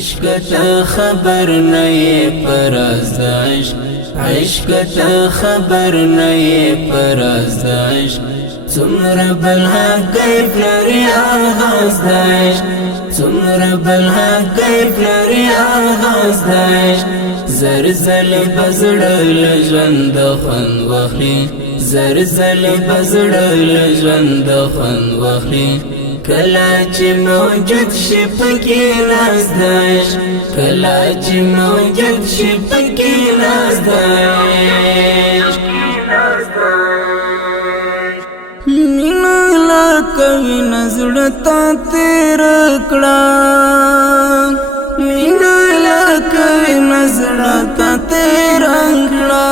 عشق تا خبر نہیں پرست عشق عشق تا خبر نہیں پرست عشق څومره بلها کیف لري آغاز د عشق څومره بلها کیف لري آغاز د عشق زرزل بزړه له ژوند خوند واخلي زرزل بزړه له ژوند خوند واخلي کله چې موجود شي پکې ناز د عشق کله چې موجود شي پکې ناز د عشق مینا لکوي نزړه تا تیر کړه مینا لکوي نزړه تا تیر کړه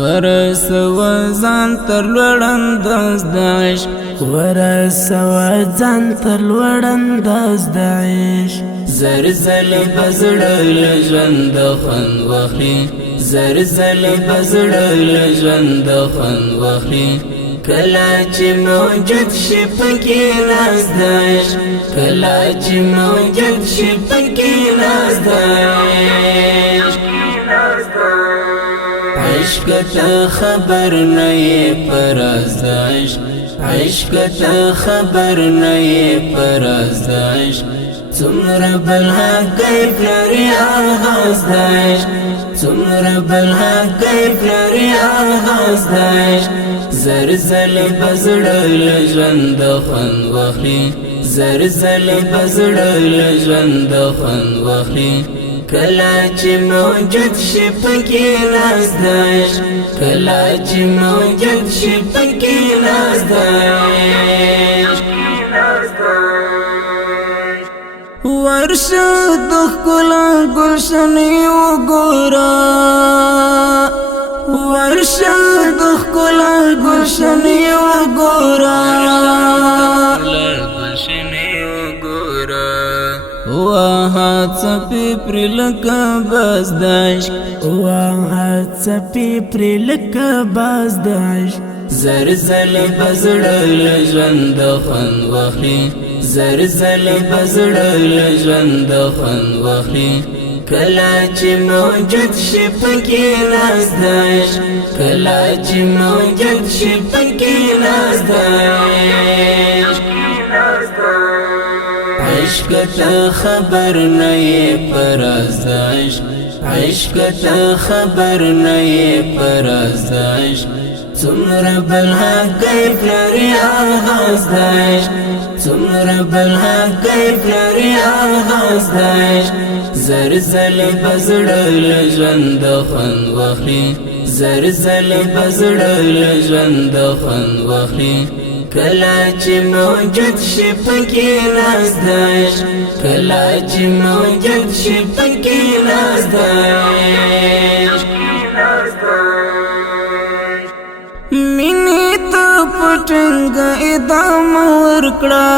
ورسوه ځان تر لوړ انداز د عشق ورسوه ځان تر لوړ انداز د عشق زرزل بزړه له ژوند خوند واخلي زرزل بزړه له ژوند خوند واخلي کله چې موجود شي پکې ناز د عشق کله چې موجود شي پکې ناز د عشق عشق تا خبر نہیں پرست عشق عشق تا خبر نہیں پرست عشق څومره بلها کیف لري آغاز د عشق څومره بلها کیف لري آغاز د عشق زرزل بزړه له ژوند خوند واخلي زرزل بزړه له ژوند خوند واخلي کله چې موجود شي پکې ناز د عشق کله چې موجود شي پکې ناز د عشق ورشه د ښکلا ګلشنې وګوره ورشه د ښکلا ګلشنې وګوره وها څپې پرې لکه باز د عشق وها څپې پرې لکه باز د عشق زرزل بزړه له ژوند خوند واخلي زرزل بزړه له ژوند خوند واخلي کله چې موجود شي پکې ناز د عشق کله چې موجود شي پکې ناز د عشق عشق تا خبر نہیں پرست عشق عشق تا خبر نہیں پرست عشق څومره بلها کیف لري آغاز د عشق څومره بلها کیف لري آغاز د عشق زرزل بزړه له ژوند خوند واخلي زرزل بزړه له ژوند خوند واخلي کله چې موجود شي پکې ناز د عشق کله چې موجود شي پکې ناز د عشق مینې ته پټنګ ادام ورکړه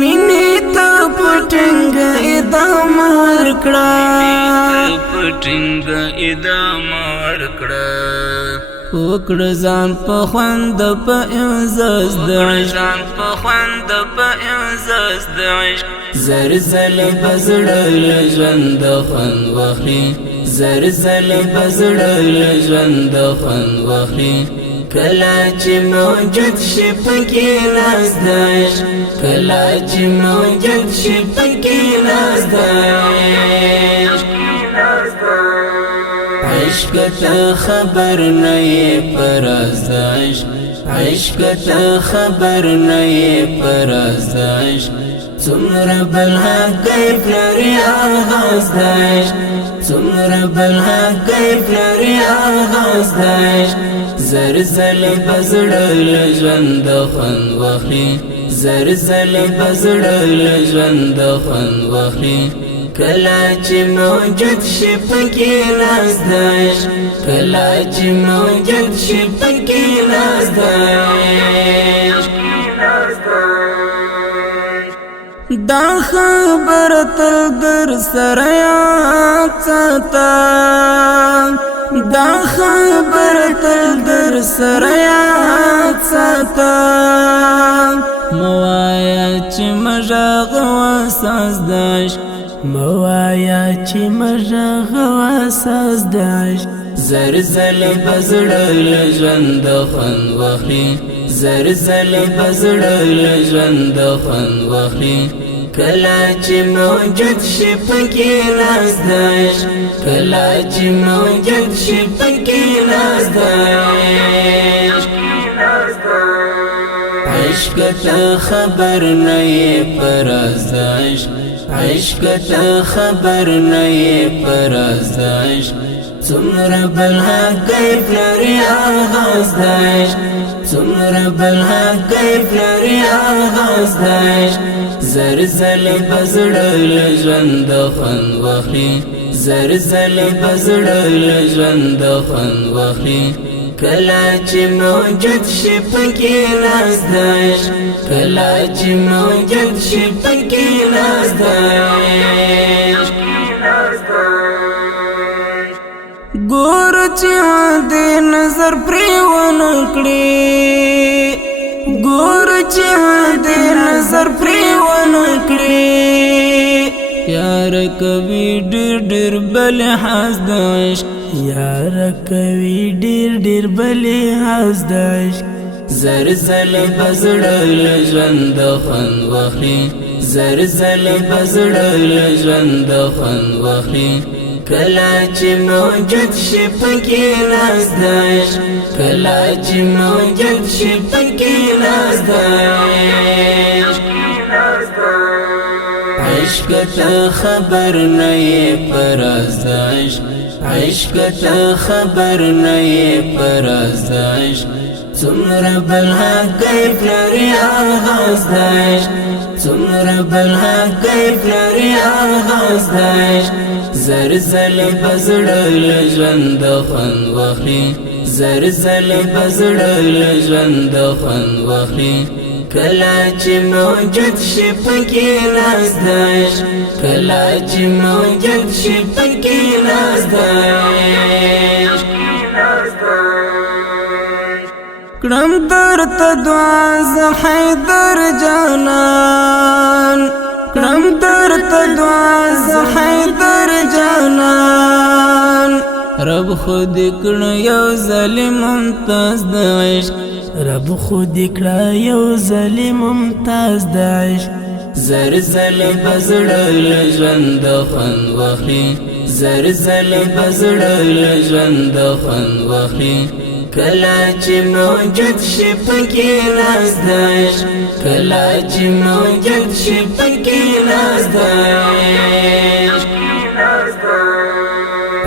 مینې ته پټنګ ادام ورکړه پټنګ ادام ورکړه وکړه ځان په خوند په اعزاز د عشق په خوند په اعزاز د عشق زرزل بزړه له ژوند خوند واخلي زرزل بزړه له ژوند خوند واخلي کله چې موجود شي پکې ناز د عشق کله چې موجود شي پکې ناز د عشق عشق تا خبر نہیں پرست عشق عشق تا خبر نہیں پرست عشق څومره بلها کیف لري آغاز د عشق څومره بلها کیف لري آغاز د عشق زرزل بزړه له ژوند خوند واخلي زرزل بزړه له ژوند خوند واخلي کله چې موجود شي پکې ناز د عشق کله چې موجود شي پکې ناز د عشق دا خبر تل در سره یاد ساته دا خبر تل در سره یاد ساته موایا چې مژغ واساس داش موایا چې مژغ واساس داش زرزل بزړل ژوند خوند واخلي زرزل بزړل ژوند خوند واخلي کله چې موجود شي پکې ناز داش کله چې موجود شي پکې ناز داش عشق ته خبر نه یې پراز داش عشق ته خبر نه یې پراز داش څومره بلها کیف لري آغاز داش څومره بلها کیف لري آغاز داش زرزل بزړل ژوند خوند واخلي زرزل بزړل ژوند خوند واخلي کله چې موجود شي پکې ناز داش کله چې موجود شي پکې ناز داش ګور چې د نظر پرې ونکړي ګور چې د نظر پرې ونکړي یار کوي ډېر ډېر بل حاس داش یار کوي ډېر ډېر بل حاس داش زرزل بزړل ژوند خوند واخلي زرزل بزړل ژوند خوند واخلي کله چې موجود شي پکې ناز داش کله چې موجود شي پکې ناز داش عشق ته خبر نه یې پراز داش عشق ته خبر نه یې پراز داش څومره بلها کیف لري آغاز داش څومره بلها کیف لري آغاز داش زرزل بزړل ژوند خوند واخلي زرزل بزړل ژوند خوند واخلي کله چې موجود شي پکې ناز داش کله چې موجود شي پکې ناز داش کړم درته دعا زه حیدر جانان کړم درته دعا زه حیدر جانان رب خود کړه یو ظالم ممتاز د عشق رب خود کړه یو ظالم ممتاز د عشق زرزل بزړل ژوند خوند واخلي زرزل بزړل ژوند خوند واخلي کله چې موجود شي پکې ناز داش کله چې موجود شي پکې ناز داش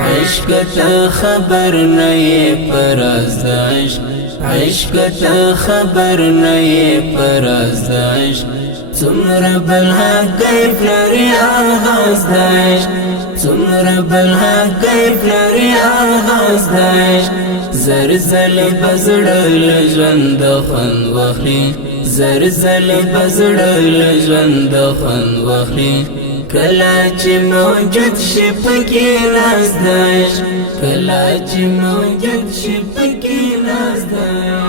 عشق ته خبر نه یې پراز داش عشق ته خبر نه یې پراز داش څومره بلها کیف لري آغاز داش څومره بلها کیف لري آغاز داش زرزل بزړل ژوند خوند واخلي زرزل بزړل ژوند خوند واخلي کله چې موجود شي پکې ناز داش کله چې موجود شي پکې ناز داش